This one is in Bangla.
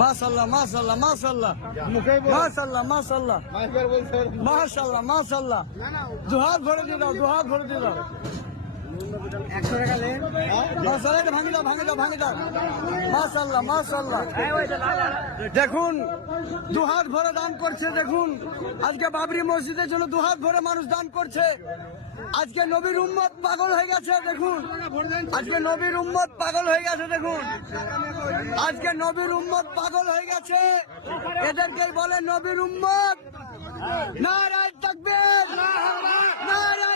মাশাআল্লাহ মাশাআল্লাহ মাশাআল্লাহ মাশাআল্লাহ মাশাআল্লাহ মাশাআল্লাহ মাশাআল্লাহ দুহাত ভরে দিয়ে দাও, দুহাত ভরে দিয়ে দাও। 100 টাকা লেন। মাশাআল্লাহ ভাঙি দাও ভাঙি দাও ভাঙি দাও। মাশাআল্লাহ মাশাআল্লাহ দেখুন দুহাত ভরে দান করছে। দেখুন আজকে বাবরি মসজিদের জন্য দুহাত ভরে মানুষ দান করছে। আজকে নবীর উম্মত পাগল হয়ে গেছে। দেখুন আজকে নবীর উম্মত পাগল হয়ে গেছে। দেখুন আজকে নবীর উম্মত পাগল হয়ে গেছে। এদেরকে বলে নবীর উম্মত। নারায়ে তাকবীর, নারায়ে